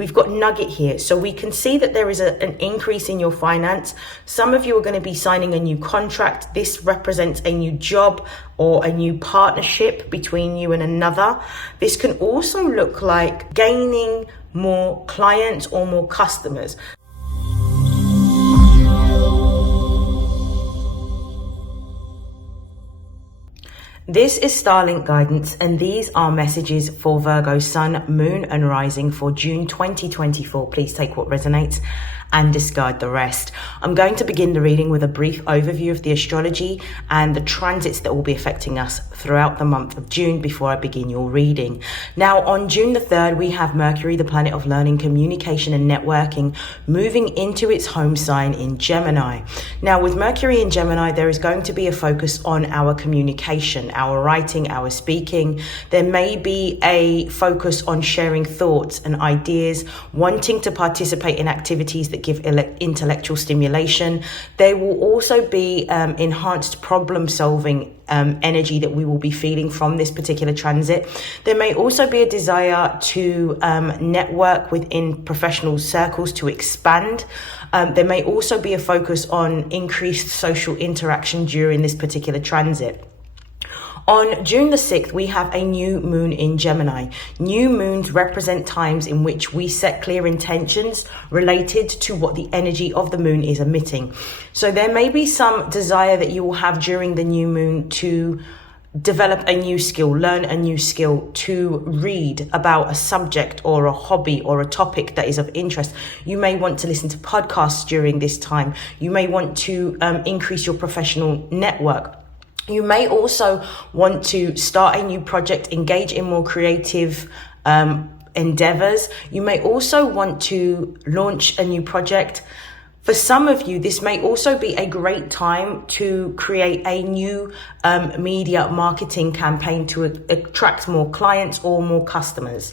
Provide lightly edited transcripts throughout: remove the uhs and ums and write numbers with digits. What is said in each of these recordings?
we've got nugget here. So we can see that there is an increase in your finance. Some of you are going to be signing a new contract. This represents a new job or a new partnership between you and another. This can also look like gaining more clients or more customers. This is StarLink guidance, and these are messages for Virgo Sun, Moon and Rising for June 2024. Please take what resonates and discard the rest. I'm going to begin the reading with a brief overview of the astrology and the transits that will be affecting us throughout the month of June before I begin your reading. Now, on June the 3rd, we have Mercury, the planet of learning, communication and networking, moving into its home sign in Gemini. Now, with Mercury in Gemini, there is going to be a focus on our communication, our writing, our speaking. There may be a focus on sharing thoughts and ideas, wanting to participate in activities that give intellectual stimulation. There will also be enhanced problem solving energy that we will be feeling from this particular transit. There may also be a desire to network within professional circles to expand. There may also be a focus on increased social interaction during this particular transit. On June the 6th, we have a new moon in Gemini. New moons represent times in which we set clear intentions related to what the energy of the moon is emitting. So there may be some desire that you will have during the new moon to develop a new skill, learn a new skill, to read about a subject or a hobby or a topic that is of interest. You may want to listen to podcasts during this time. You may want to increase your professional network. You may also want to start a new project, engage in more creative endeavors. You may also want to launch a new project. For some of you, this may also be a great time to create a new media marketing campaign to attract more clients or more customers.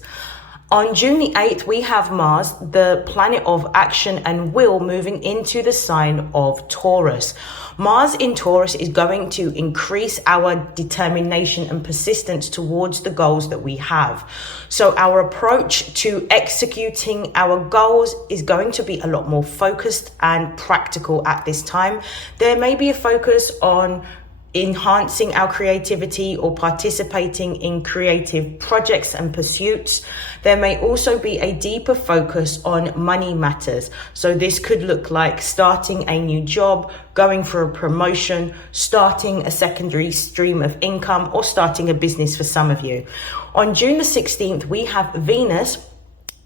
On June the 8th, we have Mars, the planet of action and will, moving into the sign of Taurus. Mars in Taurus is going to increase our determination and persistence towards the goals that we have. So our approach to executing our goals is going to be a lot more focused and practical at this time. There may be a focus on enhancing our creativity or participating in creative projects and pursuits. There may also be a deeper focus on money matters. So this could look like starting a new job, going for a promotion, starting a secondary stream of income, or starting a business for some of you. On June the 16th, we have Venus,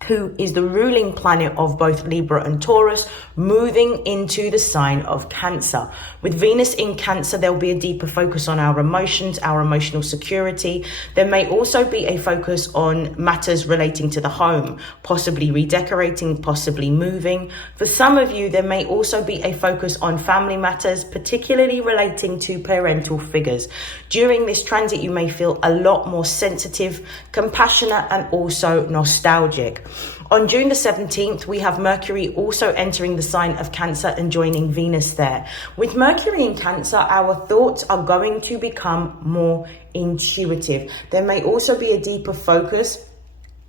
who is the ruling planet of both Libra and Taurus, moving into the sign of Cancer. With Venus in Cancer, there will be a deeper focus on our emotions, our emotional security. There may also be a focus on matters relating to the home, possibly redecorating, possibly moving. For some of you, there may also be a focus on family matters, particularly relating to parental figures. During this transit, you may feel a lot more sensitive, compassionate, and also nostalgic. On June the 17th, we have Mercury also entering the sign of Cancer and joining Venus there. With Mercury in Cancer, our thoughts are going to become more intuitive. There may also be a deeper focus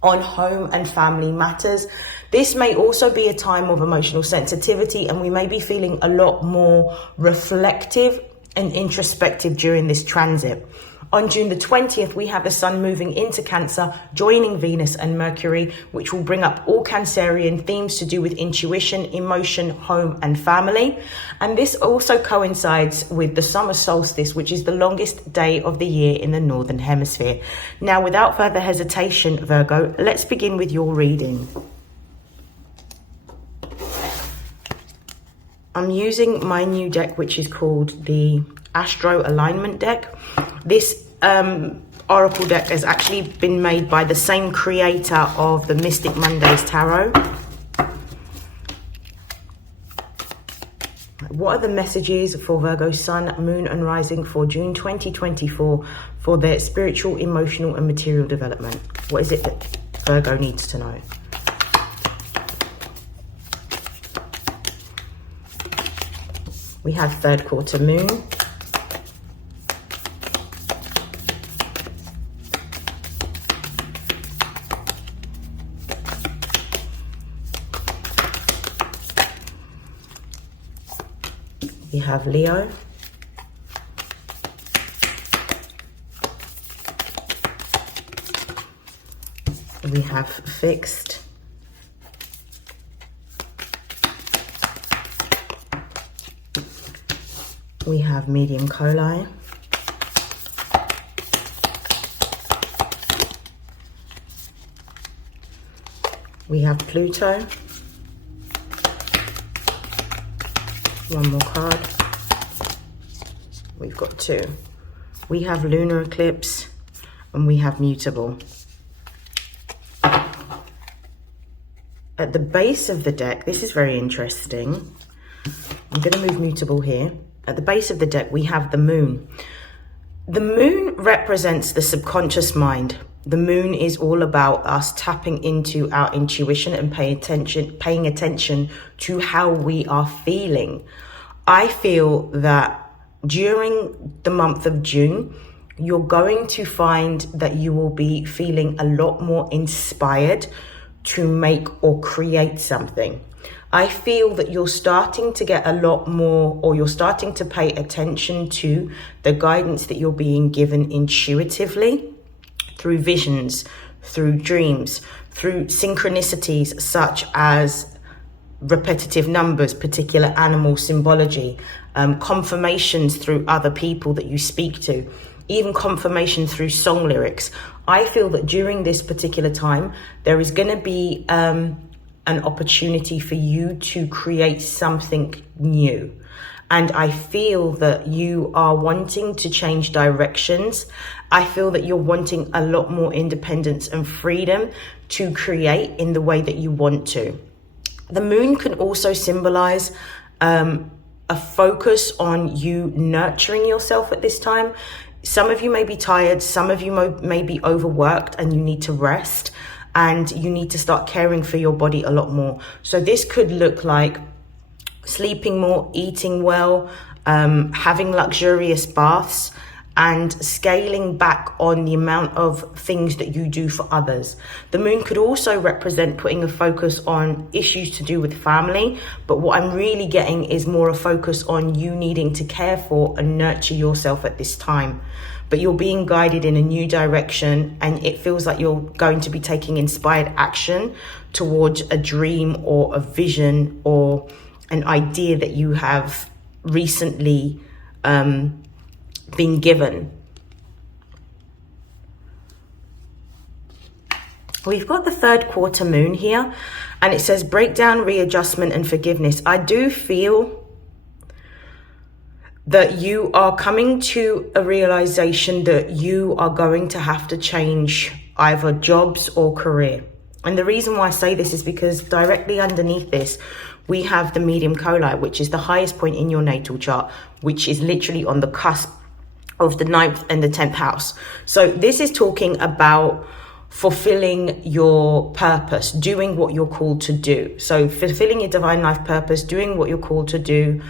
on home and family matters. This may also be a time of emotional sensitivity, and we may be feeling a lot more reflective and introspective during this transit. On June the 20th, we have the Sun moving into Cancer, joining Venus and Mercury, which will bring up all Cancerian themes to do with intuition, emotion, home, and family. And this also coincides with the summer solstice, which is the longest day of the year in the Northern Hemisphere. Now, without further hesitation, Virgo, let's begin with your reading. I'm using my new deck, which is called the Astro Alignment deck. This oracle deck has actually been made by the same creator of the Mystic Mondays Tarot. What are the messages for Virgo Sun, Moon and Rising for June 2024 for their spiritual, emotional and material development? What is it that Virgo needs to know? We have third quarter moon. We have Leo. We have fixed. We have medium coli. We have Pluto. One more card. We've got two. We have lunar eclipse and we have mutable. At the base of the deck, this is very interesting. I'm going to move mutable here. At the base of the deck, we have the moon. The moon represents the subconscious mind. The moon is all about us tapping into our intuition and paying attention to how we are feeling. I feel that during the month of June, you're going to find that you will be feeling a lot more inspired to make or create something. I feel that you're starting to get a lot more, or you're starting to pay attention to the guidance that you're being given intuitively through visions, through dreams, through synchronicities such as repetitive numbers, particular animal symbology, confirmations through other people that you speak to, even confirmation through song lyrics. I feel that during this particular time, there is going to be an opportunity for you to create something new. And I feel that you are wanting to change directions. I feel that you're wanting a lot more independence and freedom to create in the way that you want to. The moon can also symbolize a focus on you nurturing yourself at this time. Some of you may be tired, some of you may be overworked and you need to rest. And you need to start caring for your body a lot more. So this could look like sleeping more, eating well, having luxurious baths, and scaling back on the amount of things that you do for others. The moon could also represent putting a focus on issues to do with family, but what I'm really getting is more a focus on you needing to care for and nurture yourself at this time. But you're being guided in a new direction, and it feels like you're going to be taking inspired action towards a dream or a vision or an idea that you have recently been given. We've got the third quarter moon here, and it says breakdown, readjustment, and forgiveness. I do feel that you are coming to a realization that you are going to have to change either jobs or career. And the reason why I say this is because directly underneath this, we have the medium coli, which is the highest point in your natal chart, which is literally on the cusp of the 9th and the 10th house. So this is talking about fulfilling your purpose, doing what you're called to do. So fulfilling your divine life purpose, doing what you're called to do,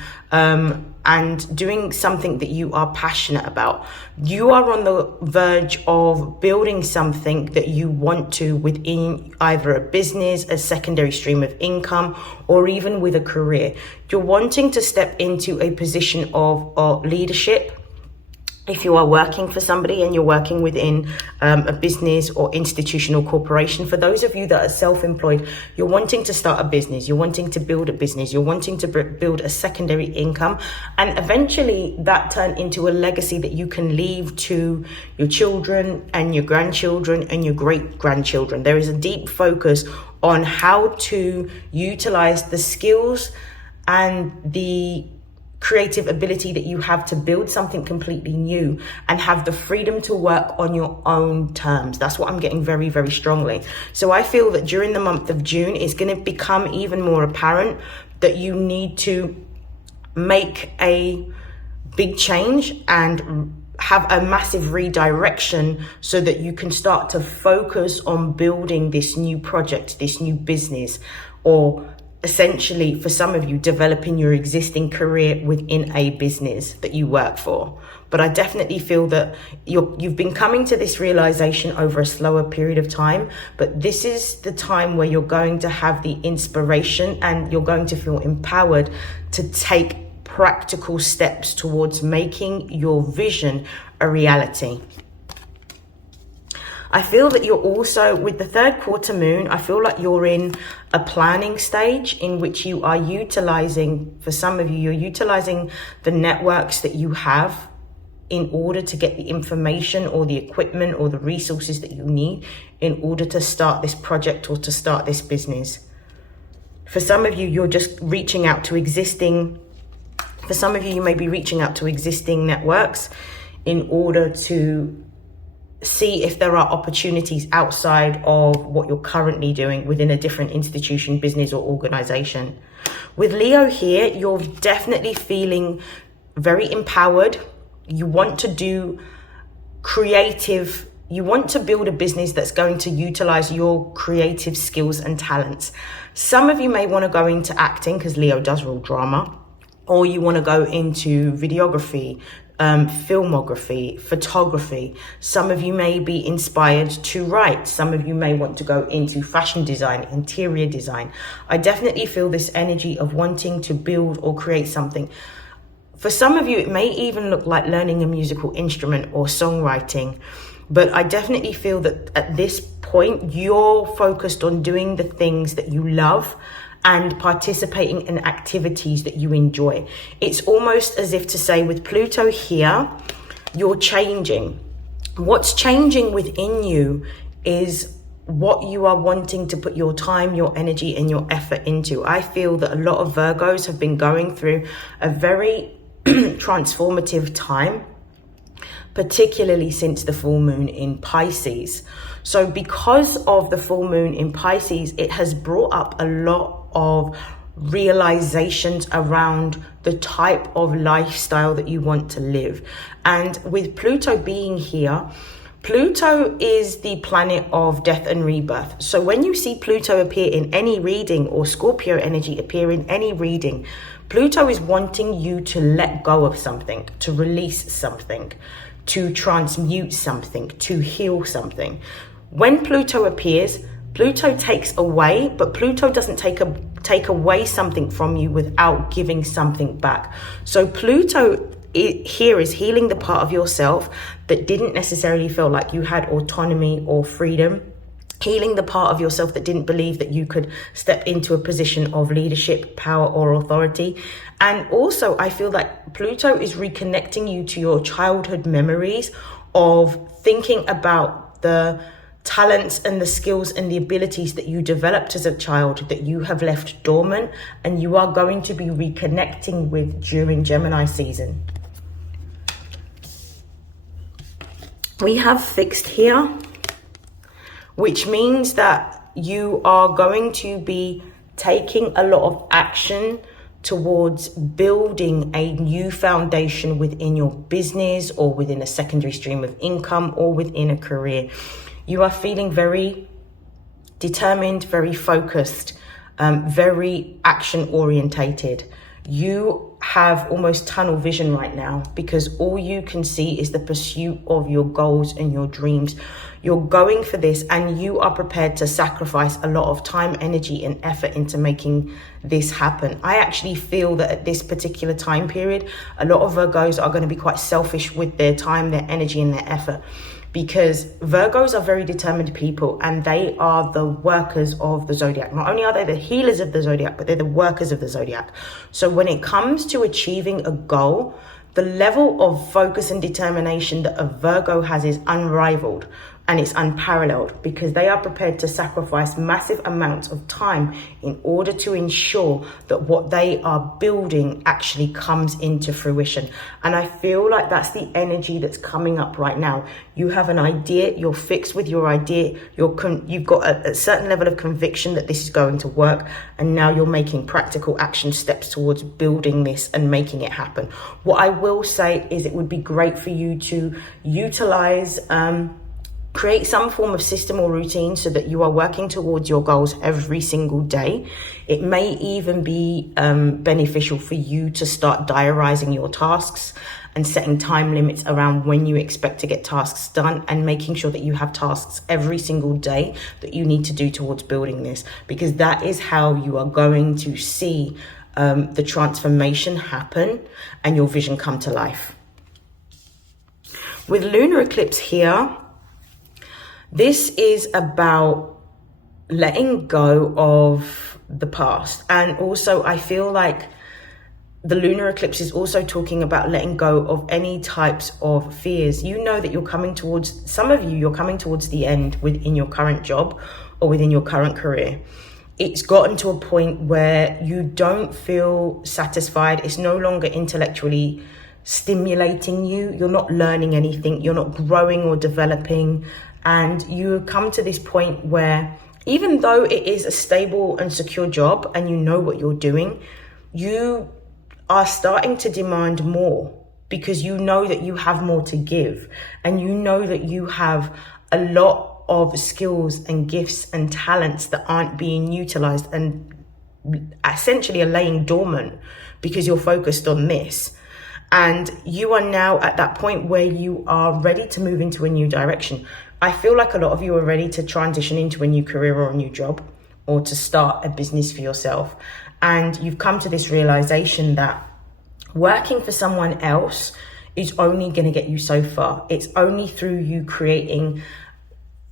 and doing something that you are passionate about. You are on the verge of building something that you want to within either a business, a secondary stream of income, or even with a career. You're wanting to step into a position of leadership. If you are working for somebody and you're working within a business or institutional corporation, for those of you that are self-employed, you're wanting to start a business, you're wanting to build a business, you're wanting to build a secondary income, and eventually that turn into a legacy that you can leave to your children and your grandchildren and your great-grandchildren. There is a deep focus on how to utilize the skills and the creative ability that you have to build something completely new and have the freedom to work on your own terms. That's what I'm getting very, very strongly. So I feel that during the month of June, it's going to become even more apparent that you need to make a big change and have a massive redirection so that you can start to focus on building this new project, this new business, or essentially, for some of you, developing your existing career within a business that you work for. But I definitely feel that you've been coming to this realization over a slower period of time, but this is the time where you're going to have the inspiration and you're going to feel empowered to take practical steps towards making your vision a reality. I feel that you're also, with the third quarter moon, I feel like you're in a planning stage in which you are utilizing, for some of you, you're utilizing the networks that you have in order to get the information or the equipment or the resources that you need in order to start this project or to start this business. For some of you, you're just reaching out to existing, for some of you, you may be reaching out to existing networks in order to see if there are opportunities outside of what you're currently doing within a different institution, business, or organization. With Leo here, you're definitely feeling very empowered. You want to do creative, you want to build a business that's going to utilize your creative skills and talents. Some of you may want to go into acting because Leo does rule drama, or you want to go into videography, filmography, photography. Some of you may be inspired to write. Some of you may want to go into fashion design, interior design. I definitely feel this energy of wanting to build or create something. For some of you, it may even look like learning a musical instrument or songwriting. But I definitely feel that at this point, you're focused on doing the things that you love and participating in activities that you enjoy. It's almost as if to say, with Pluto here, you're changing. What's changing within you is what you are wanting to put your time, your energy, and your effort into. I feel that a lot of Virgos have been going through a very transformative time, particularly since the full moon in Pisces. So because of the full moon in Pisces, it has brought up a lot of realizations around the type of lifestyle that you want to live. And with Pluto being here, Pluto is the planet of death and rebirth. So when you see Pluto appear in any reading, or Scorpio energy appear in any reading, Pluto is wanting you to let go of something, to release something, to transmute something, to heal something. When Pluto appears, Pluto takes away, but Pluto doesn't take away something from you without giving something back. So Pluto here is healing the part of yourself that didn't necessarily feel like you had autonomy or freedom, healing the part of yourself that didn't believe that you could step into a position of leadership, power, or authority. And also, I feel that Pluto is reconnecting you to your childhood memories of thinking about the talents and the skills and the abilities that you developed as a child that you have left dormant and you are going to be reconnecting with during Gemini season. We have fixed here, which means that you are going to be taking a lot of action towards building a new foundation within your business or within a secondary stream of income or within a career. You are feeling very determined, very focused, very action orientated. You have almost tunnel vision right now because all you can see is the pursuit of your goals and your dreams. You're going for this and you are prepared to sacrifice a lot of time, energy, and effort into making this happen. I actually feel that at this particular time period, a lot of Virgos are going to be quite selfish with their time, their energy, and their effort. Because Virgos are very determined people and they are the workers of the zodiac. Not only are they the healers of the zodiac, but they're the workers of the zodiac. So when it comes to achieving a goal, the level of focus and determination that a Virgo has is unrivaled. And it's unparalleled because they are prepared to sacrifice massive amounts of time in order to ensure that what they are building actually comes into fruition. And I feel like that's the energy that's coming up right now. You have an idea, you're fixed with your idea, you've got a certain level of conviction that this is going to work, and now you're making practical action steps towards building this and making it happen. What I will say is it would be great for you to utilize create some form of system or routine so that you are working towards your goals every single day. It may even be beneficial for you to start diarizing your tasks and setting time limits around when you expect to get tasks done and making sure that you have tasks every single day that you need to do towards building this, because that is how you are going to see the transformation happen and your vision come to life. With lunar eclipse here, this is about letting go of the past. And also I feel like the lunar eclipse is also talking about letting go of any types of fears. You know that you're coming towards, some of you, you're coming towards the end within your current job or within your current career. It's gotten to a point where you don't feel satisfied. It's no longer intellectually stimulating you. You're not learning anything. You're not growing or developing. And you come to this point where even though it is a stable and secure job and you know what you're doing, you are starting to demand more because you know that you have more to give, and you know that you have a lot of skills and gifts and talents that aren't being utilized and essentially are laying dormant because you're focused on this. And you are now at that point where you are ready to move into a new direction. I feel like a lot of you are ready to transition into a new career or a new job, or to start a business for yourself. And you've come to this realization that working for someone else is only going to get you so far. It's only through you creating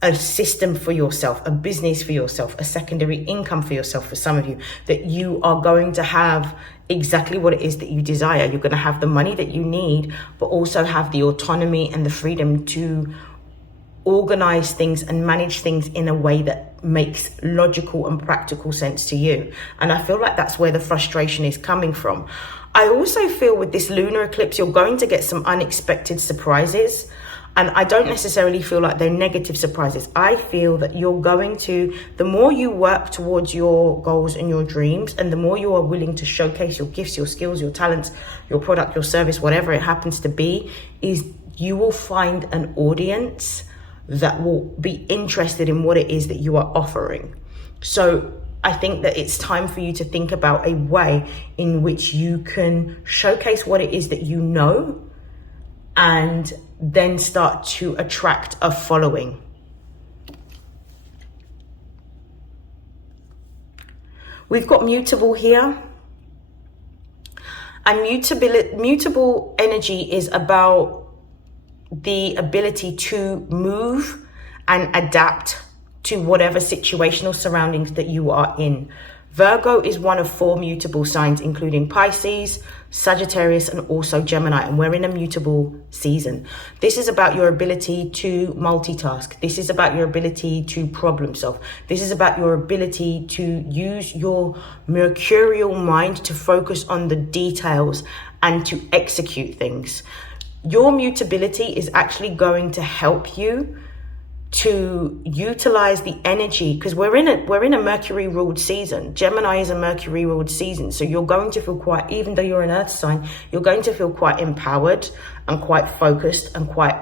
a system for yourself, a business for yourself, a secondary income for yourself, for some of you, that you are going to have exactly what it is that you desire. You're going to have the money that you need, but also have the autonomy and the freedom to organize things and manage things in a way that makes logical and practical sense to you. And I feel like that's where the frustration is coming from. I also feel with this lunar eclipse, you're going to get some unexpected surprises. And I don't necessarily feel like they're negative surprises. I feel that you're going to, the more you work towards your goals and your dreams, and the more you are willing to showcase your gifts, your skills, your talents, your product, your service, whatever it happens to be, is you will find an audience that will be interested in what it is that you are offering. So I think that it's time for you to think about a way in which you can showcase what it is that you know, and then start to attract a following. We've got mutable here. And mutable energy is about the ability to move and adapt to whatever situational surroundings that you are in. Virgo is one of 4 mutable signs, including Pisces, Sagittarius, and also Gemini. And we're in a mutable season. This is about your ability to multitask. This is about your ability to problem solve. This is about your ability to use your mercurial mind to focus on the details and to execute things. Your mutability is actually going to help you to utilize the energy, because we're in a Mercury ruled season. Gemini is a Mercury ruled season, so you're going to feel quite, even though you're an earth sign, you're going to feel quite empowered and quite focused and quite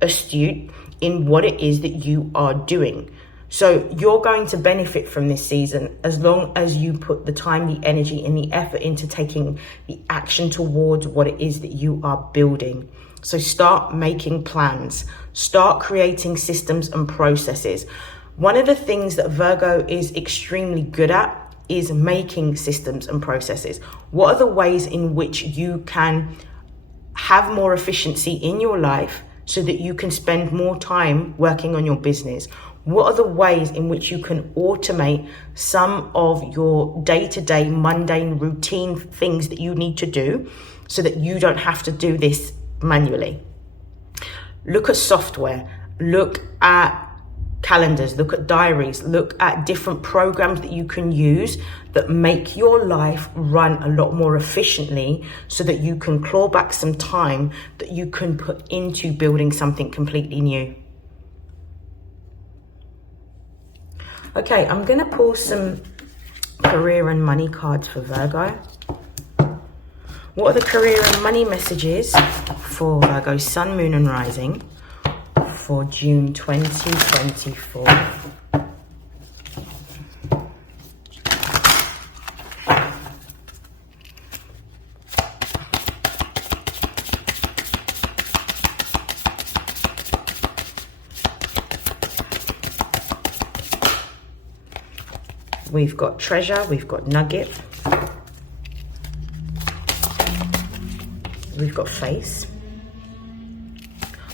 astute in what it is that you are doing. So you're going to benefit from this season as long as you put the time, the energy, and the effort into taking the action towards what it is that you are building. So start making plans, start creating systems and processes. One of the things that Virgo is extremely good at is making systems and processes. What are the ways in which you can have more efficiency in your life so that you can spend more time working on your business? What are the ways in which you can automate some of your day-to-day mundane routine things that you need to do so that you don't have to do this manually? Look at software, look at calendars, look at diaries, look at different programs that you can use that make your life run a lot more efficiently so that you can claw back some time that you can put into building something completely new. Okay, I'm going to pull some career and money cards for Virgo. What are the career and money messages for Virgo Sun, Moon and Rising for June 2024? We've got treasure, we've got nugget, We've got face.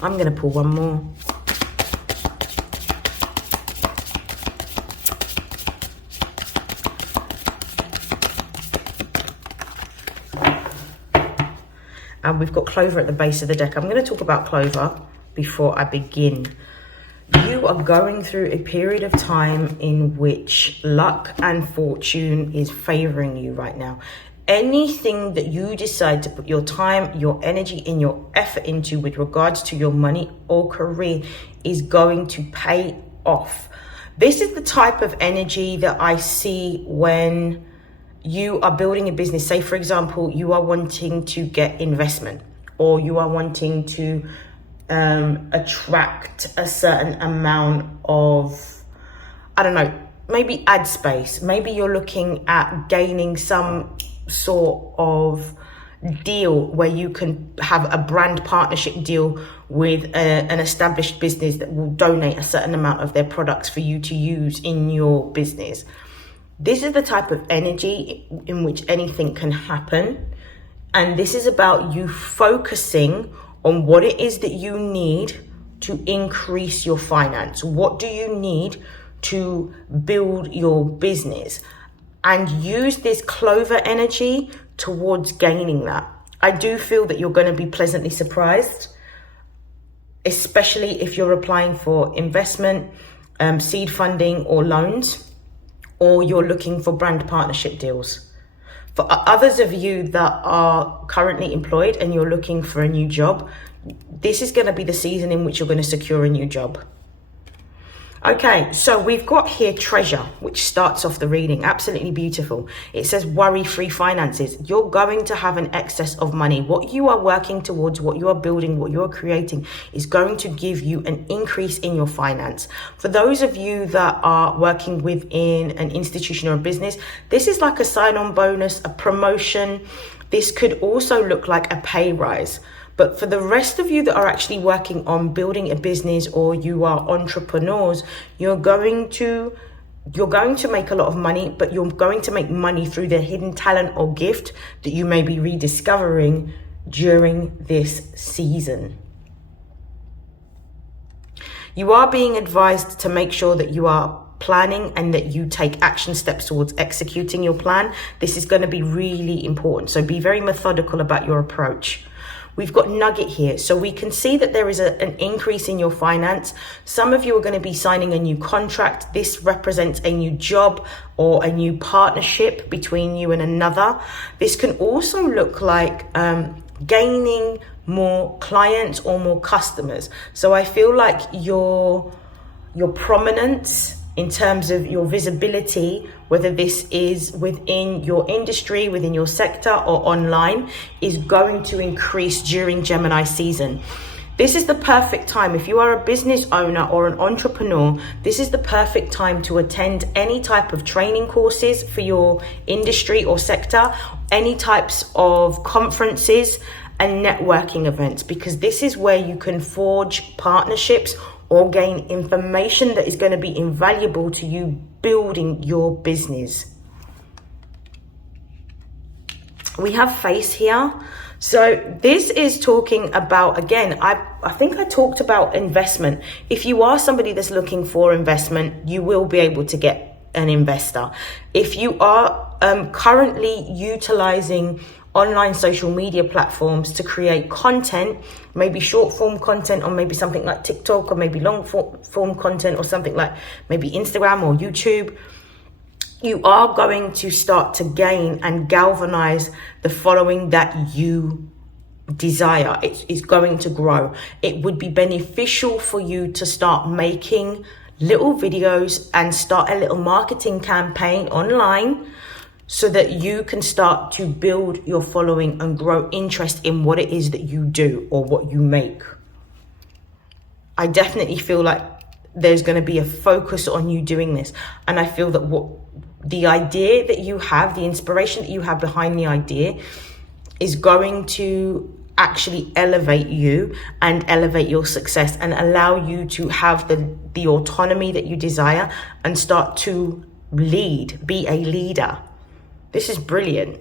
I'm going to pull one more. And we've got Clover at the base of the deck. I'm going to talk about Clover before I begin. You are going through a period of time in which luck and fortune is favoring you right now. Anything that you decide to put your time, your energy, and your effort into with regards to your money or career is going to pay off. This is the type of energy that I see when you are building a business. Say, for example, you are wanting to get investment, or you are wanting to attract a certain amount of, I don't know, maybe ad space. Maybe you're looking at gaining some sort of deal where you can have a brand partnership deal with an established business that will donate a certain amount of their products for you to use in your business. This is the type of energy in which anything can happen. And this is about you focusing on what it is that you need to increase your finance. What do you need to build your business? And use this Clover energy towards gaining that. I do feel that you're going to be pleasantly surprised, especially if you're applying for investment, seed funding or loans, or you're looking for brand partnership deals. For others of you that are currently employed and you're looking for a new job, this is going to be the season in which you're going to secure a new job. Okay, so we've got here treasure, which starts off the reading. Absolutely beautiful. It says worry-free finances. You're going to have an excess of money. What you are working towards, what you are building, what you are creating is going to give you an increase in your finance. For those of you that are working within an institution or a business, this is like a sign-on bonus, a promotion. This could also look like a pay rise. But for the rest of you that are actually working on building a business, or you are entrepreneurs, you're going to make a lot of money, but you're going to make money through the hidden talent or gift that you may be rediscovering during this season. You are being advised to make sure that you are planning and that you take action steps towards executing your plan. This is going to be really important. So be very methodical about your approach. We've got nugget here. So we can see that there is an increase in your finance. Some of you are going to be signing a new contract. This represents a new job or a new partnership between you and another. This can also look like gaining more clients or more customers. So I feel like your prominence in terms of your visibility, whether this is within your industry, within your sector, or online, is going to increase during Gemini season. This is the perfect time. If you are a business owner or an entrepreneur, this is the perfect time to attend any type of training courses for your industry or sector, any types of conferences and networking events, because this is where you can forge partnerships or gain information that is going to be invaluable to you building your business. We have face here. So this is talking about, again, I think I talked about investment. If you are somebody that's looking for investment, you will be able to get an investor. If you are currently utilizing online social media platforms to create content, maybe short form content, or maybe something like TikTok, or maybe long form content, or something like maybe Instagram or YouTube, you are going to start to gain and galvanize the following that you desire. It is going to grow. It would be beneficial for you to start making little videos and start a little marketing campaign online, so that you can start to build your following and grow interest in what it is that you do or what you make. I definitely feel like there's going to be a focus on you doing this. And I feel that what the idea that you have, the inspiration that you have behind the idea, is going to actually elevate you and elevate your success and allow you to have the autonomy that you desire and start to lead, be a leader. This is brilliant.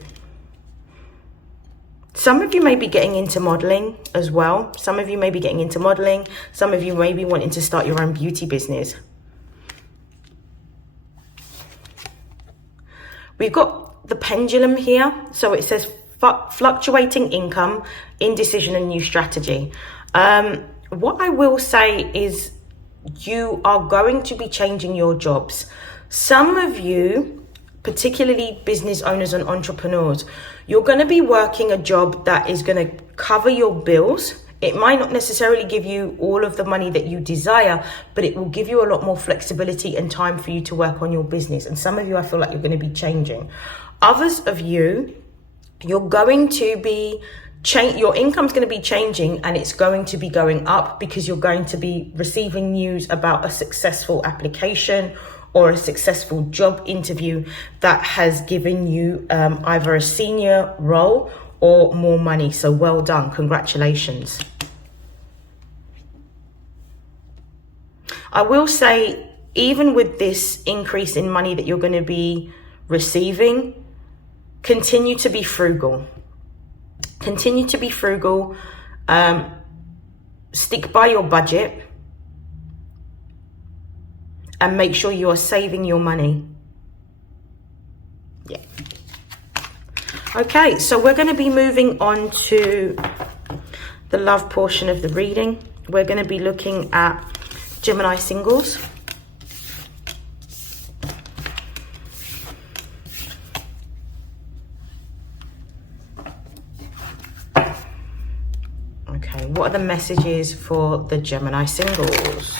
Some of you may be getting into modeling as well. Some of you may be getting into modeling. Some of you may be wanting to start your own beauty business. We've got the pendulum here. So it says fluctuating income, indecision, and new strategy. What I will say is you are going to be changing your jobs. Some of you, particularly business owners and entrepreneurs, you're going to be working a job that is going to cover your bills. It might not necessarily give you all of the money that you desire, but it will give you a lot more flexibility and time for you to work on your business. And some of you, I feel like you're going to be changing. Others of you, you're going to be your income's going to be changing, and it's going to be going up because you're going to be receiving news about a successful application or a successful job interview that has given you either a senior role or more money. So well done. Congratulations. I will say, even with this increase in money that you're going to be receiving, continue to be frugal. Continue to be frugal. Stick by your budget. And make sure you are saving your money. Yeah. Okay, so we're going to be moving on to the love portion of the reading. We're going to be looking at Gemini singles. Okay, what are the messages for the Gemini singles?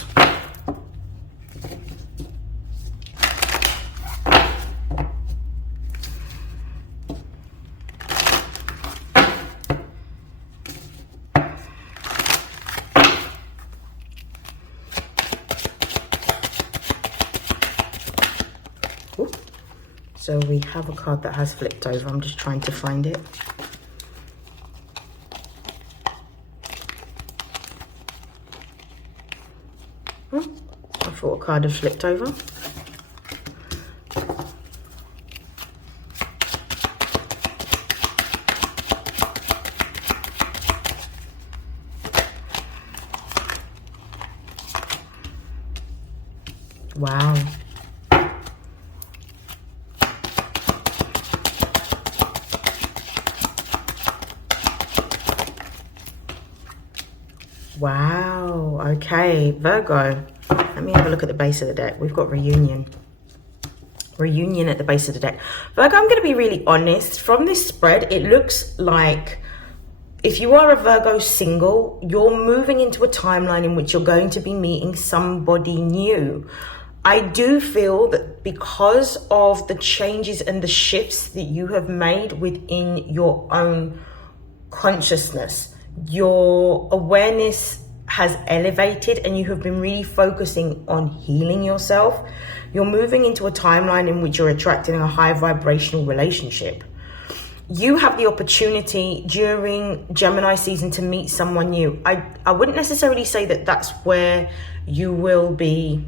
So we have a card that has flipped over. I'm just trying to find it. I thought a card had flipped over. Wow. Wow. Okay, Virgo. Let me have a look at the base of the deck. We've got reunion. Reunion at the base of the deck. Virgo, I'm going to be really honest. From this spread, it looks like if you are a Virgo single, you're moving into a timeline in which you're going to be meeting somebody new. I do feel that because of the changes and the shifts that you have made within your own consciousness, your awareness has elevated and you have been really focusing on healing yourself. You're moving into a timeline in which you're attracting a high vibrational relationship. You have the opportunity during Gemini season to meet someone new. I wouldn't necessarily say that that's where you will be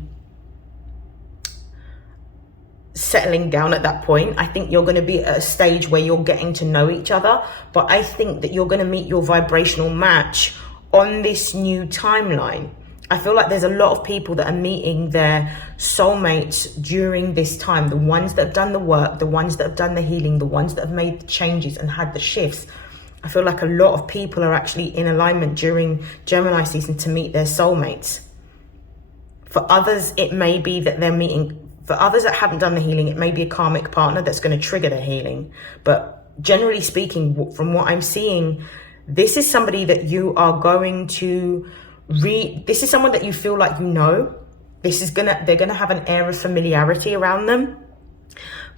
settling down at that point. I think you're going to be at a stage where you're getting to know each other, but I think that you're going to meet your vibrational match on this new timeline. I feel like there's a lot of people that are meeting their soulmates during this time. The ones that have done the work, the ones that have done the healing, the ones that have made the changes and had the shifts. I feel like a lot of people are actually in alignment during Gemini season to meet their soulmates. For others, it may be that they're meeting. For others that haven't done the healing, it may be a karmic partner that's going to trigger the healing. But generally speaking, from what I'm seeing, this is somebody that you are going to this is someone that you feel like you know. They're gonna have an air of familiarity around them.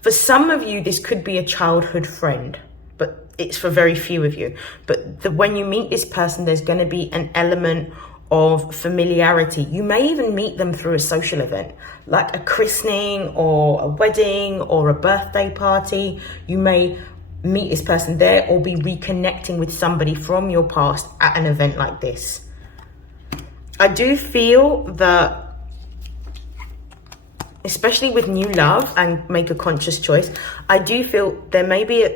For some of you, this could be a childhood friend, but it's for very few of you. But when you meet this person, there's going to be an element of familiarity. You may even meet them through a social event, like a christening or a wedding or a birthday party. You may meet this person there or be reconnecting with somebody from your past at an event like this. I do feel that, especially with new love and make a conscious choice, I do feel there may be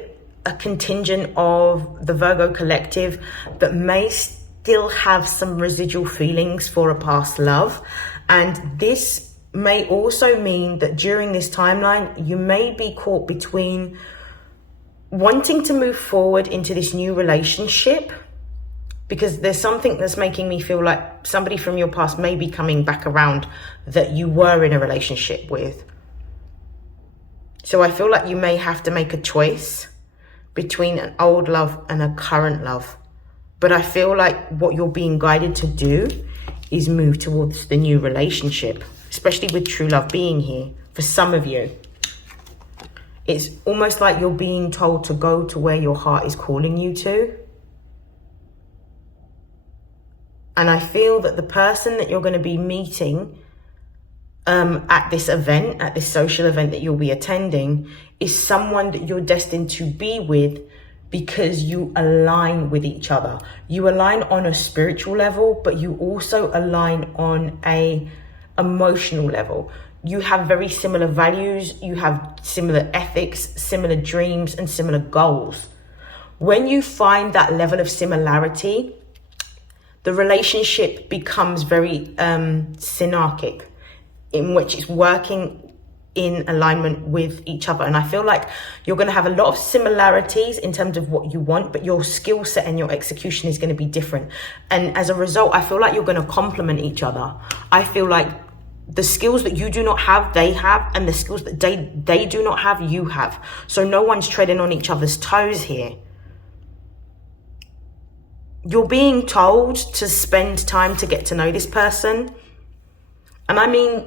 a contingent of the Virgo collective that may still have some residual feelings for a past love. And this may also mean that during this timeline, you may be caught between wanting to move forward into this new relationship, because there's something that's making me feel like somebody from your past may be coming back around that you were in a relationship with. So I feel like you may have to make a choice between an old love and a current love. But I feel like what you're being guided to do is move towards the new relationship, especially with true love being here for some of you. It's almost like you're being told to go to where your heart is calling you to. And I feel that the person that you're going to be meeting at this event, at this social event that you'll be attending, is someone that you're destined to be with because you align with each other. You align on a spiritual level, but you also align on a emotional level. You have very similar values, you have similar ethics, similar dreams, and similar goals. When you find that level of similarity, the relationship becomes very synarchic, in which it's working in alignment with each other. And I feel like you're going to have a lot of similarities in terms of what you want, but your skill set and your execution is going to be different. And as a result, I feel like you're going to complement each other. I feel like the skills that you do not have, they have, and the skills that they do not have, you have. So no one's treading on each other's toes here. You're being told to spend time to get to know this person. And I mean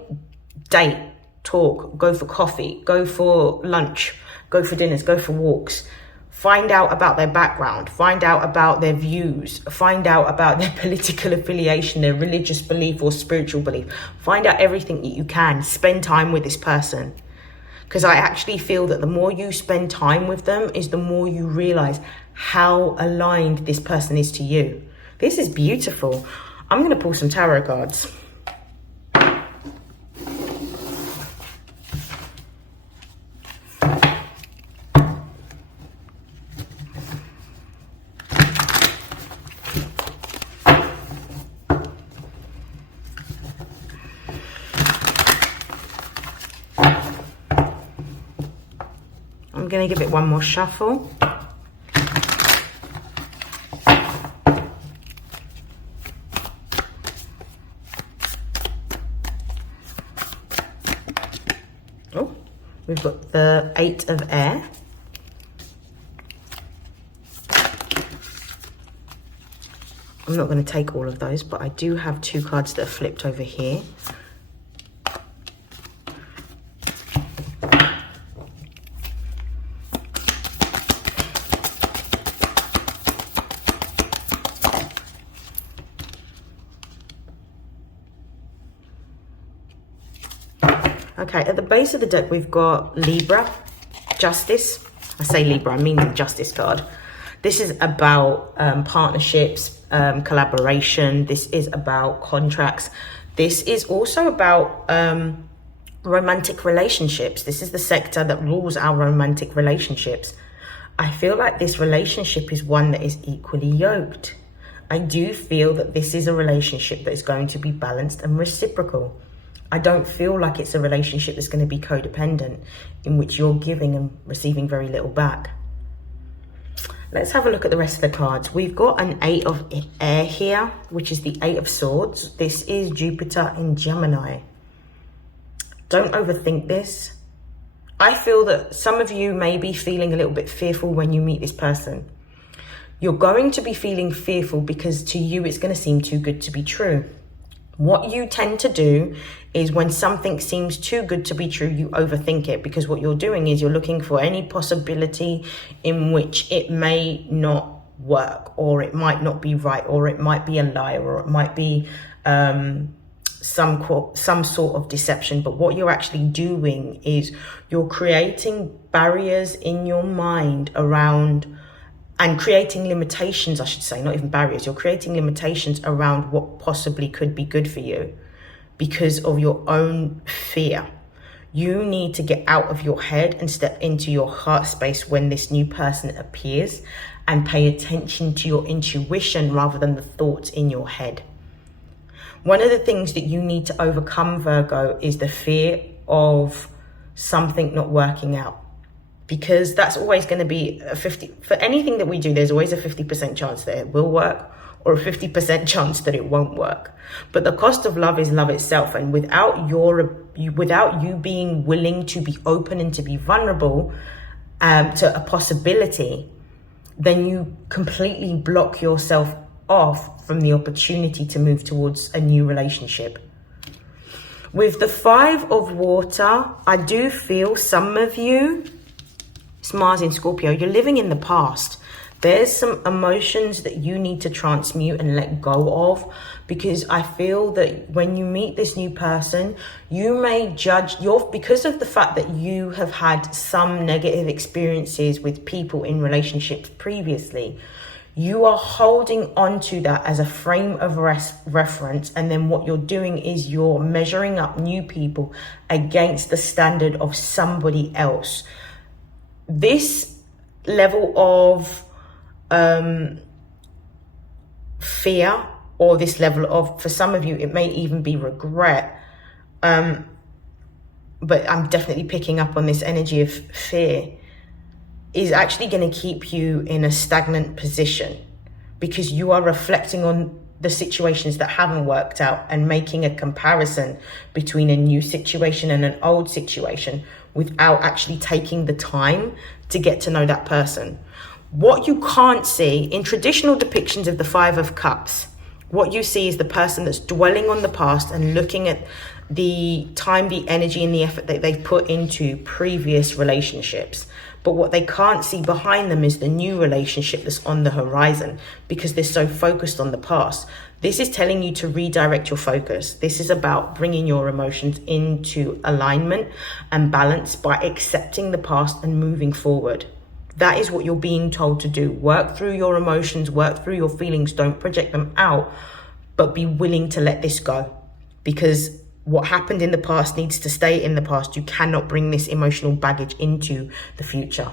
date, talk, go for coffee, go for lunch, go for dinners, go for walks. Find out about their background, find out about their views, find out about their political affiliation, their religious belief or spiritual belief. Find out everything that you can. Spend time with this person. Because I actually feel that the more you spend time with them is the more you realize how aligned this person is to you. This is beautiful. I'm going to pull some tarot cards. I'm going to give it one more shuffle. Oh, we've got the 8 of Air. I'm not going to take all of those, but I do have 2 cards that are flipped over here. Okay, at the base of the deck, we've got Libra, Justice. I say Libra, I mean the Justice card. This is about partnerships, collaboration. This is about contracts. This is also about romantic relationships. This is the sector that rules our romantic relationships. I feel like this relationship is one that is equally yoked. I do feel that this is a relationship that is going to be balanced and reciprocal. I don't feel like it's a relationship that's going to be codependent, in which you're giving and receiving very little back. Let's have a look at the rest of the cards. We've got an 8 of Air here, which is the 8 of Swords. This is Jupiter in Gemini. Don't overthink this. I feel that some of you may be feeling a little bit fearful when you meet this person. You're going to be feeling fearful because to you it's going to seem too good to be true. What you tend to do is when something seems too good to be true, you overthink it, because what you're doing is you're looking for any possibility in which it may not work, or it might not be right, or it might be a lie, or it might be some sort of deception. But what you're actually doing is you're creating barriers in your mind around, and creating limitations, I should say, not even barriers. You're creating limitations around what possibly could be good for you because of your own fear. You need to get out of your head and step into your heart space when this new person appears, and pay attention to your intuition rather than the thoughts in your head. One of the things that you need to overcome, Virgo, is the fear of something not working out, because that's always going to be a 50 for anything that we do. There's always a 50% chance that it will work, or a 50% chance that it won't work. But the cost of love is love itself, and without you being willing to be open and to be vulnerable to a possibility, then you completely block yourself off from the opportunity to move towards a new relationship. With the 5 of water, I do feel some of you, it's Mars in Scorpio, you're living in the past. There's some emotions that you need to transmute and let go of, because I feel that when you meet this new person, you may judge because of the fact that you have had some negative experiences with people in relationships previously. You are holding on to that as a frame of reference, and then what you're doing is you're measuring up new people against the standard of somebody else. This level of fear, or this level of, for some of you, it may even be regret, but I'm definitely picking up on this energy of fear, is actually going to keep you in a stagnant position, because you are reflecting on the situations that haven't worked out and making a comparison between a new situation and an old situation without actually taking the time to get to know that person. What you can't see in traditional depictions of the 5 of Cups, what you see is the person that's dwelling on the past and looking at the time, the energy, and the effort that they've put into previous relationships. But what they can't see behind them is the new relationship that's on the horizon, because they're so focused on the past. This is telling you to redirect your focus. This is about bringing your emotions into alignment and balance by accepting the past and moving forward. That is what you're being told to do. Work through your emotions, work through your feelings. Don't project them out, but be willing to let this go, because what happened in the past needs to stay in the past. You cannot bring this emotional baggage into the future.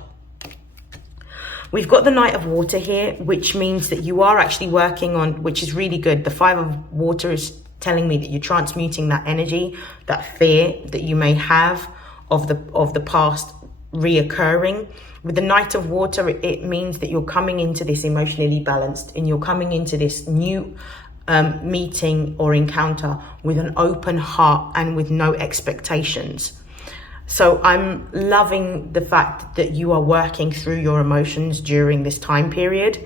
We've got the Knight of Water here, which means that you are actually working on, which is really good. The 5 of Water is telling me that you're transmuting that energy, that fear that you may have of the past reoccurring. With the Knight of Water, it means that you're coming into this emotionally balanced, and you're coming into this new meeting or encounter with an open heart and with no expectations. So I'm loving the fact that you are working through your emotions during this time period.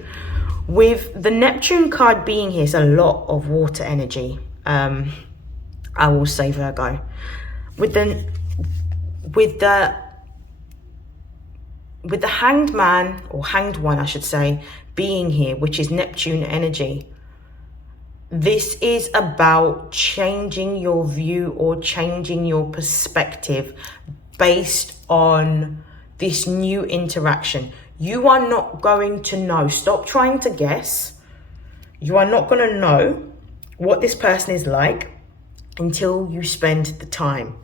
With the Neptune card being here, it's a lot of water energy. I will say, Virgo. With the Hanged Man, or Hanged One, I should say, being here, which is Neptune energy, this is about changing your view or changing your perspective based on this new interaction. You are not going to know. Stop trying to guess. You are not going to know what this person is like until you spend the time.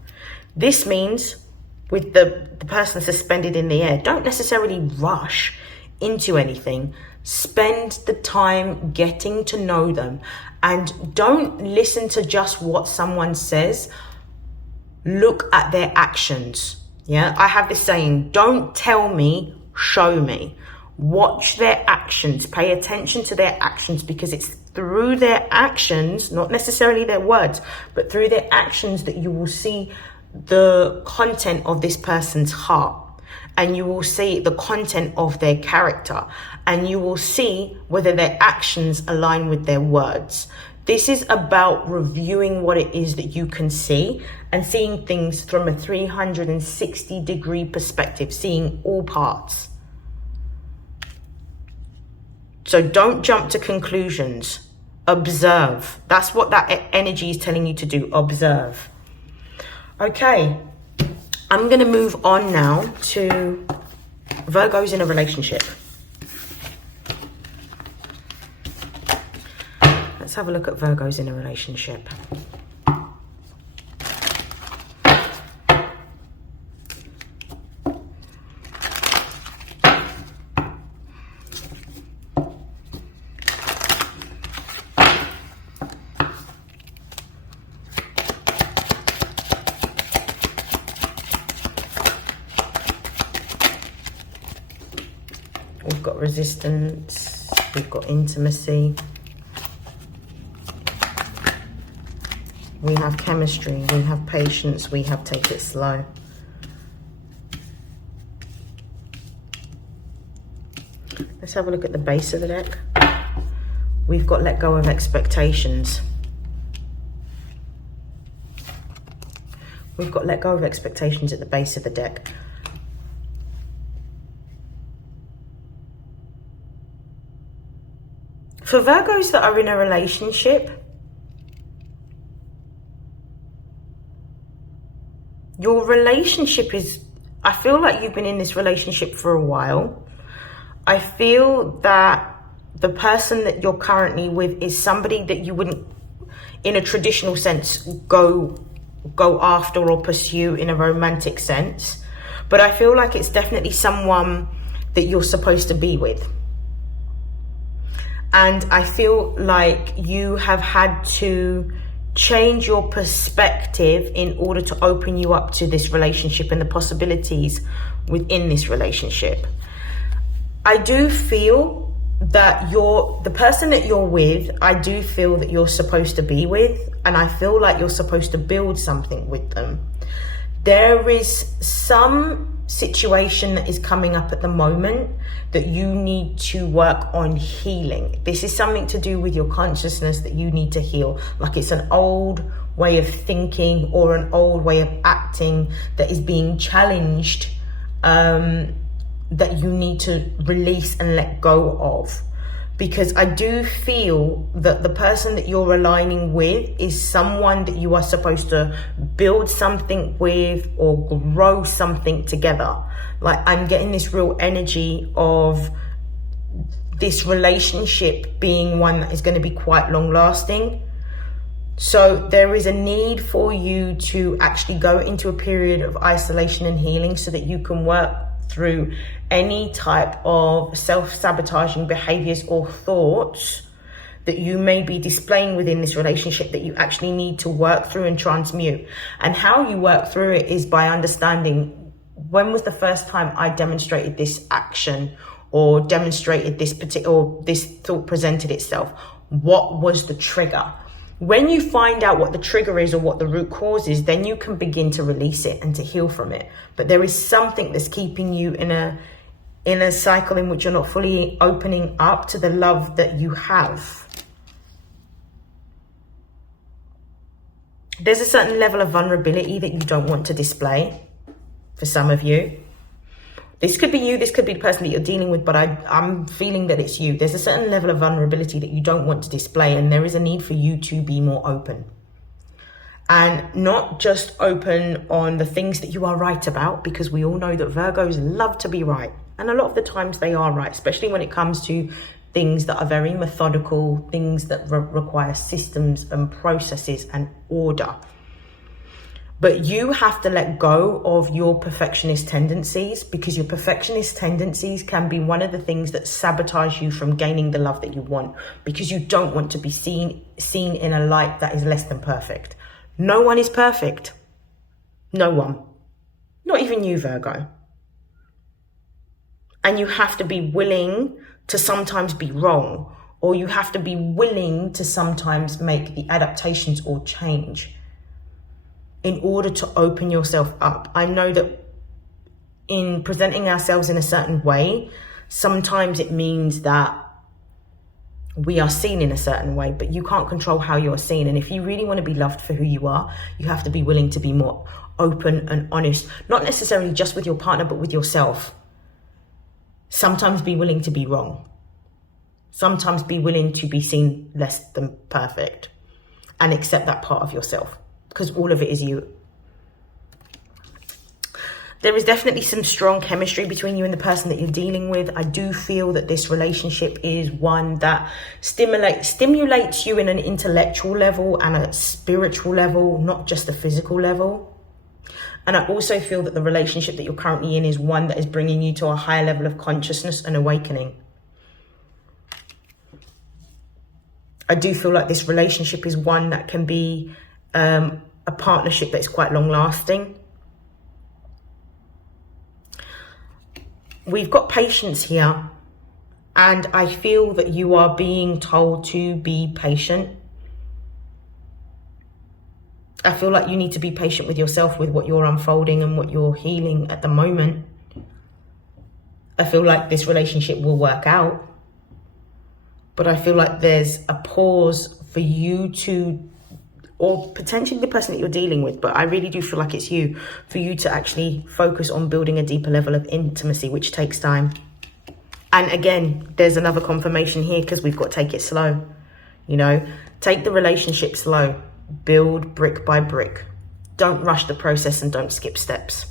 This means with the person suspended in the air, don't necessarily rush into anything. Spend the time getting to know them, and don't listen to just what someone says. Look at their actions. Yeah, I have this saying, don't tell me, show me. Watch their actions, pay attention to their actions, because it's through their actions, not necessarily their words, but through their actions that you will see the content of this person's heart, and you will see the content of their character, and you will see whether their actions align with their words. This is about reviewing what it is that you can see and seeing things from a 360-degree perspective, seeing all parts. So don't jump to conclusions. Observe. That's what that energy is telling you to do. Observe. Okay, I'm going to move on now to Virgos in a relationship. Let's have a look at Virgos in a relationship. We've got resistance. We've got intimacy. We have chemistry. We have patience. We have take it slow. Let's have a look at the base of the deck. We've got let go of expectations. We've got let go of expectations at the base of the deck. For Virgos that are in a relationship, your relationship is, I feel like you've been in this relationship for a while. I feel that the person that you're currently with is somebody that you wouldn't, in a traditional sense, go after or pursue in a romantic sense. But I feel like it's definitely someone that you're supposed to be with. And I feel like you have had to change your perspective in order to open you up to this relationship and the possibilities within this relationship. I do feel that the person that you're with, I do feel that you're supposed to be with, and I feel like you're supposed to build something with them. There is some situation that is coming up at the moment that you need to work on healing. This is something to do with your consciousness that you need to heal. Like it's an old way of thinking or an old way of acting that is being challenged, that you need to release and let go of. Because I do feel that the person that you're aligning with is someone that you are supposed to build something with or grow something together. Like I'm getting this real energy of this relationship being one that is going to be quite long lasting. So there is a need for you to actually go into a period of isolation and healing so that you can work through any type of self-sabotaging behaviors or thoughts that you may be displaying within this relationship that you actually need to work through and transmute. And how you work through it is by understanding, when was the first time I demonstrated this action or demonstrated this particular, or this thought presented itself? What was the trigger? When you find out what the trigger is or what the root cause is, then you can begin to release it and to heal from it. But there is something that's keeping you in a cycle in which you're not fully opening up to the love that you have. There's a certain level of vulnerability that you don't want to display for some of you. This could be you, this could be the person that you're dealing with, but I'm feeling that it's you. There's a certain level of vulnerability that you don't want to display, and there is a need for you to be more open. And not just open on the things that you are right about, because we all know that Virgos love to be right. And a lot of the times they are right, especially when it comes to things that are very methodical, things that require systems and processes and order. But you have to let go of your perfectionist tendencies, because your perfectionist tendencies can be one of the things that sabotage you from gaining the love that you want, because you don't want to be seen in a light that is less than perfect. No one is perfect. No one. Not even you, Virgo. And you have to be willing to sometimes be wrong, or you have to be willing to sometimes make the adaptations or change in order to open yourself up. I know that in presenting ourselves in a certain way, sometimes it means that we are seen in a certain way, but you can't control how you're seen. And if you really want to be loved for who you are, you have to be willing to be more open and honest, not necessarily just with your partner, but with yourself. Sometimes be willing to be wrong. Sometimes be willing to be seen less than perfect, and accept that part of yourself, because all of it is you. There is definitely some strong chemistry between you and the person that you're dealing with. I do feel that this relationship is one that stimulates you in an intellectual level and a spiritual level, not just a physical level. And I also feel that the relationship that you're currently in is one that is bringing you to a higher level of consciousness and awakening. I do feel like this relationship is one that can be a partnership that's quite long lasting. We've got patience here. And I feel that you are being told to be patient. I feel like you need to be patient with yourself, with what you're unfolding and what you're healing at the moment. I feel like this relationship will work out. But I feel like there's a pause for you to, or potentially the person that you're dealing with, but I really do feel like it's you, for you to actually focus on building a deeper level of intimacy, which takes time. And again, there's another confirmation here, because we've got to take it slow. You know, take the relationship slow. Build brick by brick. Don't rush the process and don't skip steps.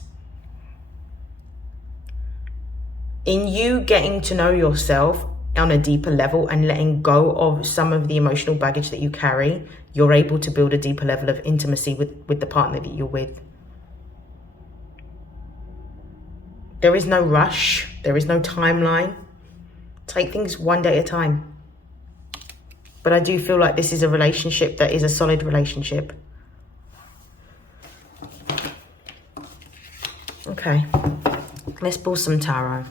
In you getting to know yourself on a deeper level and letting go of some of the emotional baggage that you carry, you're able to build a deeper level of intimacy with the partner that you're with. There is no rush. There is no timeline. Take things one day at a time. But I do feel like this is a relationship that is a solid relationship. Okay, let's pull some tarot.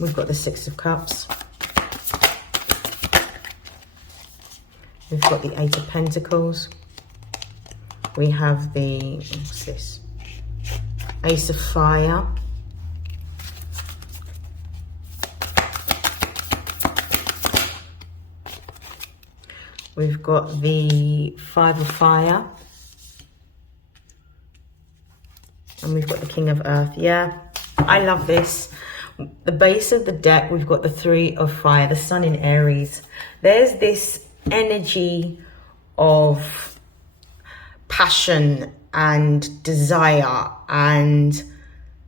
We've got the Six of Cups. We've got the Eight of Pentacles. We have the, what's this? Ace of Fire. We've got the Five of Fire. And we've got the King of Earth. Yeah, I love this. The base of the deck, we've got the Three of Fire, the Sun in Aries. There's this energy of passion and desire and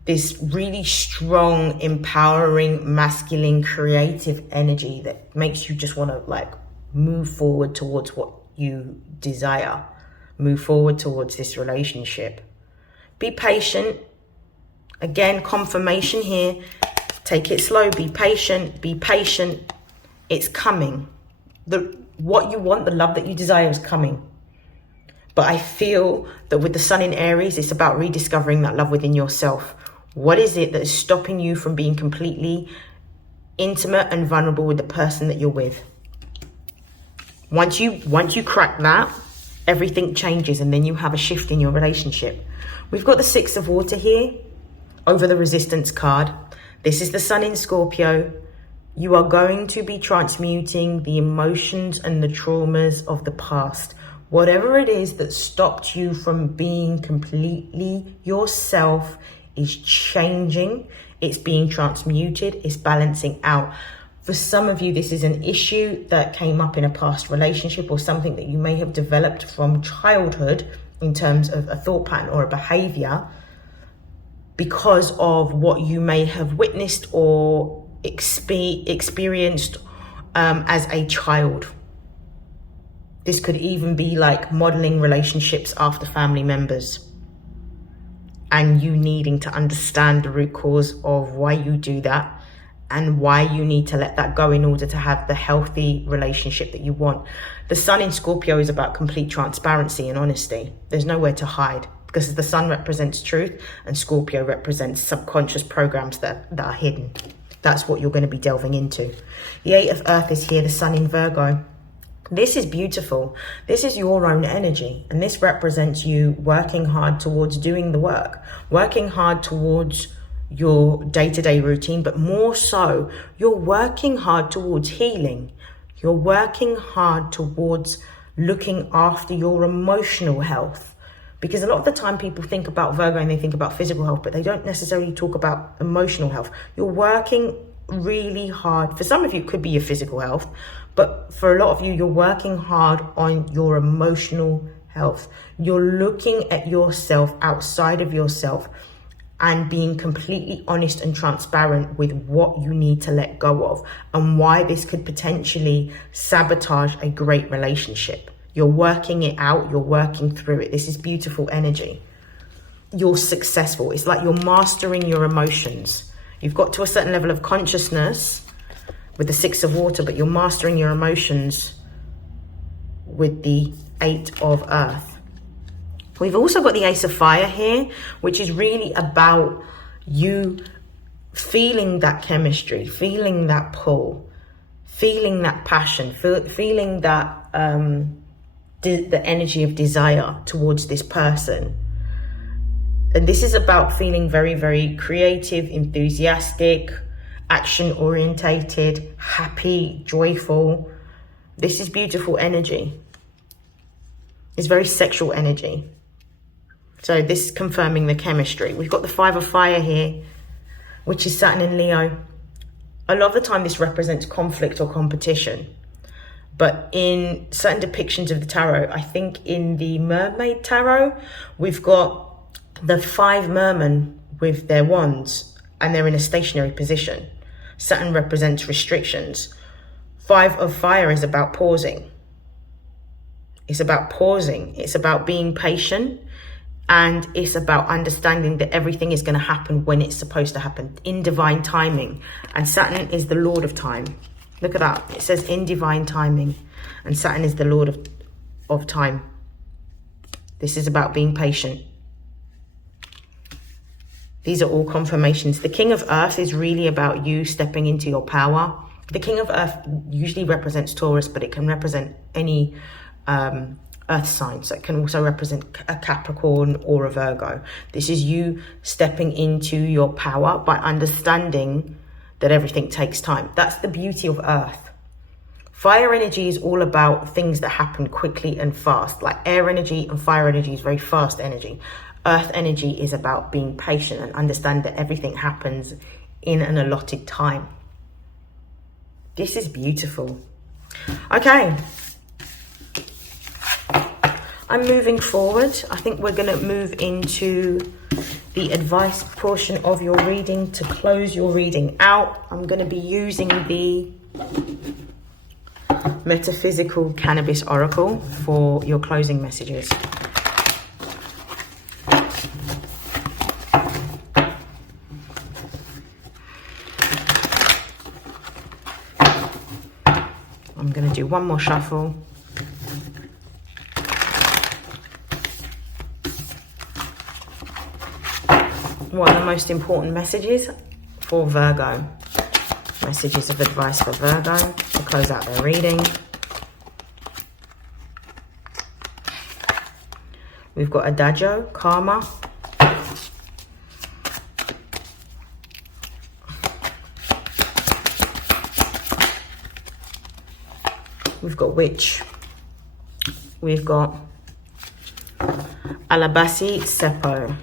this really strong, empowering, masculine, creative energy that makes you just want to like move forward towards what you desire. Move forward towards this relationship. Be patient. Again, confirmation here. Take it slow, be patient, be patient. It's coming. What you want, the love that you desire is coming. But I feel that with the Sun in Aries, it's about rediscovering that love within yourself. What is it that is stopping you from being completely intimate and vulnerable with the person that you're with? Once you crack that, everything changes and then you have a shift in your relationship. We've got the Six of Water here over the Resistance card. This is the Sun in Scorpio. You are going to be transmuting the emotions and the traumas of the past. Whatever it is that stopped you from being completely yourself is changing. It's being transmuted. It's balancing out. For some of you, this is an issue that came up in a past relationship or something that you may have developed from childhood in terms of a thought pattern or a behavior, because of what you may have witnessed or experienced as a child. This could even be like modeling relationships after family members and you needing to understand the root cause of why you do that and why you need to let that go in order to have the healthy relationship that you want. The Sun in Scorpio is about complete transparency and honesty. There's nowhere to hide, because the Sun represents truth and Scorpio represents subconscious programs that are hidden. That's what you're going to be delving into. The Eight of Earth is here, the Sun in Virgo. This is beautiful. This is your own energy, and this represents you working hard towards doing the work, working hard towards your day-to-day routine, but more so, you're working hard towards healing. You're working hard towards looking after your emotional health. Because a lot of the time people think about Virgo and they think about physical health, but they don't necessarily talk about emotional health. You're working really hard. For some of you, it could be your physical health, but for a lot of you, you're working hard on your emotional health. You're looking at yourself outside of yourself and being completely honest and transparent with what you need to let go of and why this could potentially sabotage a great relationship. You're working it out, you're working through it. This is beautiful energy. You're successful. It's like you're mastering your emotions. You've got to a certain level of consciousness with the 6 of water, but you're mastering your emotions with the 8 of earth. We've also got the Ace of Fire here, which is really about you feeling that chemistry, feeling that pull, feeling that passion, feeling that the energy of desire towards this person. And this is about feeling very, very creative, enthusiastic, action orientated, happy, joyful. This is beautiful energy. It's very sexual energy. So this is confirming the chemistry. We've got the 5 of Fire here, which is Saturn in Leo. A lot of the time this represents conflict or competition. But in certain depictions of the tarot, I think in the Mermaid Tarot, we've got the 5 mermen with their wands and they're in a stationary position. Saturn represents restrictions. 5 of Fire is about pausing. It's about pausing. It's about being patient. And it's about understanding that everything is going to happen when it's supposed to happen, in divine timing. And Saturn is the Lord of time. Look at that. It says in divine timing. And Saturn is the Lord of time. This is about being patient. These are all confirmations. The King of Earth is really about you stepping into your power. The King of Earth usually represents Taurus, but it can represent any earth sign. So it can also represent a Capricorn or a Virgo. This is you stepping into your power by understanding that everything takes time. That's the beauty of Earth. Fire energy is all about things that happen quickly and fast. Like air energy and fire energy is very fast energy. Earth energy is about being patient and understand that everything happens in an allotted time. This is beautiful. Okay. I'm moving forward. I think we're going to move into the advice portion of your reading to close your reading out. I'm going to be using the Metaphysical Cannabis Oracle for your closing messages. I'm going to do one more shuffle. What are the most important messages for Virgo? Messages of advice for Virgo to close out their reading. We've got Adagio, Karma. We've got Witch. We've got Alabasi, Seppo.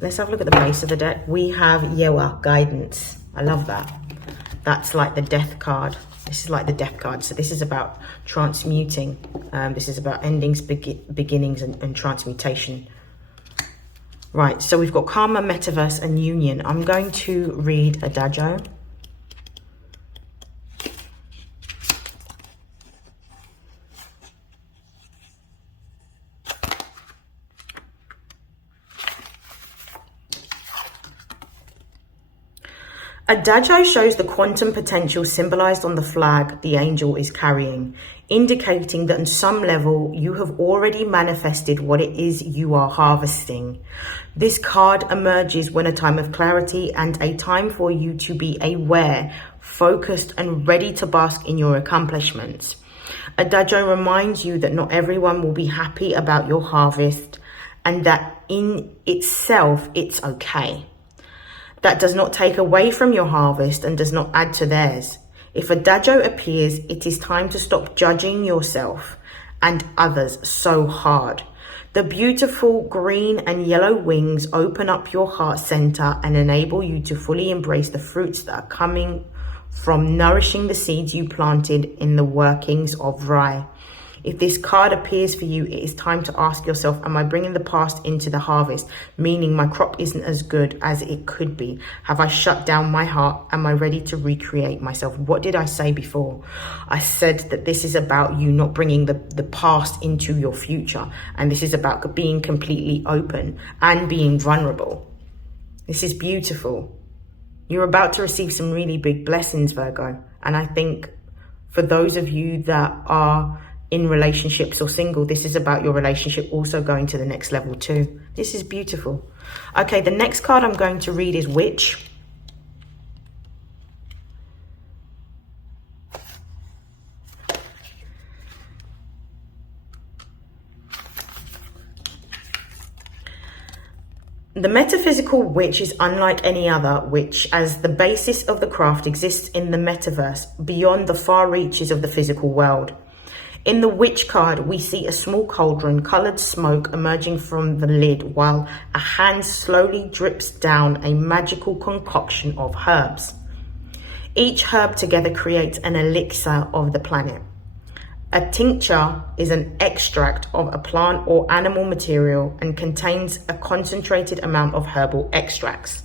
Let's have a look at the base of the deck. We have Yewa, Guidance. I love that. That's like the Death card. This is like the Death card. So this is about transmuting. This is about endings, beginnings, and transmutation. Right, so we've got Karma, Metaverse, and Union. I'm going to read Adagio. Adagio shows the quantum potential symbolized on the flag the angel is carrying, indicating that on some level you have already manifested what it is you are harvesting. This card emerges when a time of clarity and a time for you to be aware, focused, and ready to bask in your accomplishments. Adagio reminds you that not everyone will be happy about your harvest and that in itself it's okay. That does not take away from your harvest and does not add to theirs. If Adagio appears, it is time to stop judging yourself and others so hard. The beautiful green and yellow wings open up your heart center and enable you to fully embrace the fruits that are coming from nourishing the seeds you planted in the workings of Rai. If this card appears for you, it is time to ask yourself, am I bringing the past into the harvest? Meaning my crop isn't as good as it could be. Have I shut down my heart? Am I ready to recreate myself? What did I say before? I said that this is about you not bringing the past into your future. And this is about being completely open and being vulnerable. This is beautiful. You're about to receive some really big blessings, Virgo. And I think for those of you that are in relationships or single, this is about your relationship also going to the next level too. This is beautiful. Okay, the next card I'm going to read is Witch. The metaphysical witch is unlike any other witch, as the basis of the craft exists in the metaverse, beyond the far reaches of the physical world. In the witch card, we see a small cauldron, coloured smoke emerging from the lid, while a hand slowly drips down a magical concoction of herbs. Each herb together creates an elixir of the planet. A tincture is an extract of a plant or animal material and contains a concentrated amount of herbal extracts.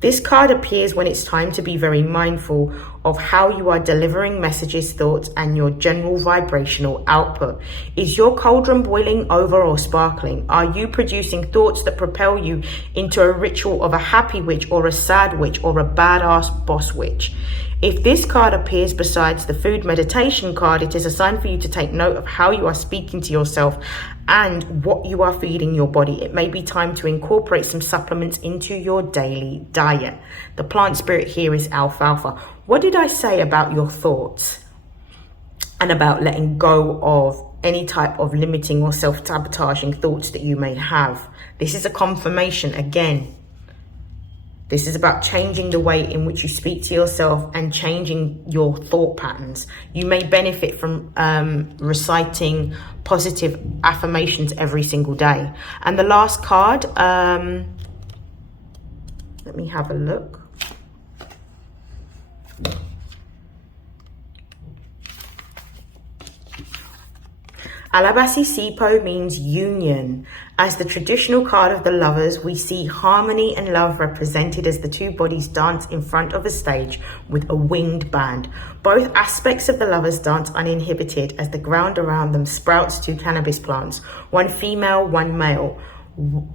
This card appears when it's time to be very mindful of how you are delivering messages, thoughts, and your general vibrational output. Is your cauldron boiling over or sparkling? Are you producing thoughts that propel you into a ritual of a happy witch or a sad witch or a badass boss witch? If this card appears besides the food meditation card, it is a sign for you to take note of how you are speaking to yourself and what you are feeding your body. It may be time to incorporate some supplements into your daily diet. The plant spirit here is alfalfa. What did I say about your thoughts and about letting go of any type of limiting or self-sabotaging thoughts that you may have? This is a confirmation again. This is about changing the way in which you speak to yourself and changing your thought patterns. You may benefit from reciting positive affirmations every single day. And the last card, let me have a look. Alabasi Sipo means union. As the traditional card of the lovers, we see harmony and love represented as the two bodies dance in front of a stage with a winged band. Both aspects of the lovers dance uninhibited as the ground around them sprouts two cannabis plants, one female, one male.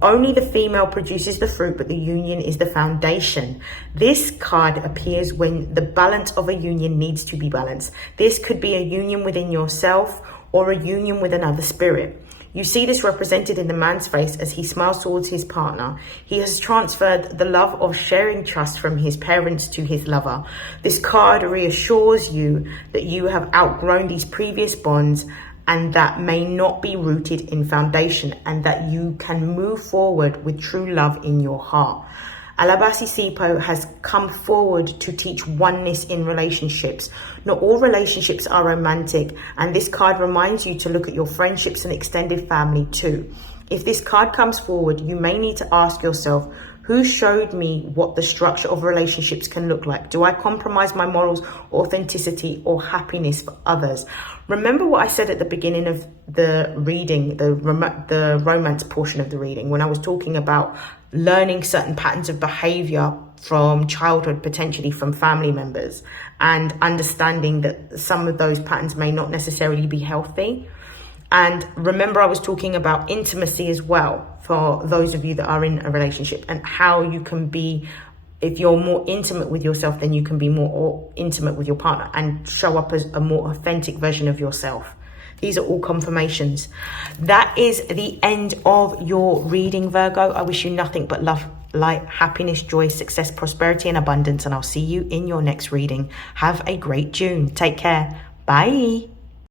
Only the female produces the fruit, but the union is the foundation. This card appears when the balance of a union needs to be balanced. This could be a union within yourself or a union with another spirit. You see this represented in the man's face as he smiles towards his partner. He has transferred the love of sharing trust from his parents to his lover. This card reassures you that you have outgrown these previous bonds and that may not be rooted in foundation, and that you can move forward with true love in your heart. Alabasi Sipo has come forward to teach oneness in relationships. Not all relationships are romantic, and this card reminds you to look at your friendships and extended family too. If this card comes forward, you may need to ask yourself, who showed me what the structure of relationships can look like? Do I compromise my morals, authenticity, or happiness for others? Remember what I said at the beginning of the reading, the romance portion of the reading, when I was talking about learning certain patterns of behavior from childhood, potentially from family members, and understanding that some of those patterns may not necessarily be healthy. And remember, I was talking about intimacy as well for those of you that are in a relationship, and how you can be, if you're more intimate with yourself, then you can be more intimate with your partner and show up as a more authentic version of yourself. These are all confirmations. That is the end of your reading, Virgo. I wish you nothing but love, light, happiness, joy, success, prosperity, and abundance. And I'll see you in your next reading. Have a great June. Take care. Bye.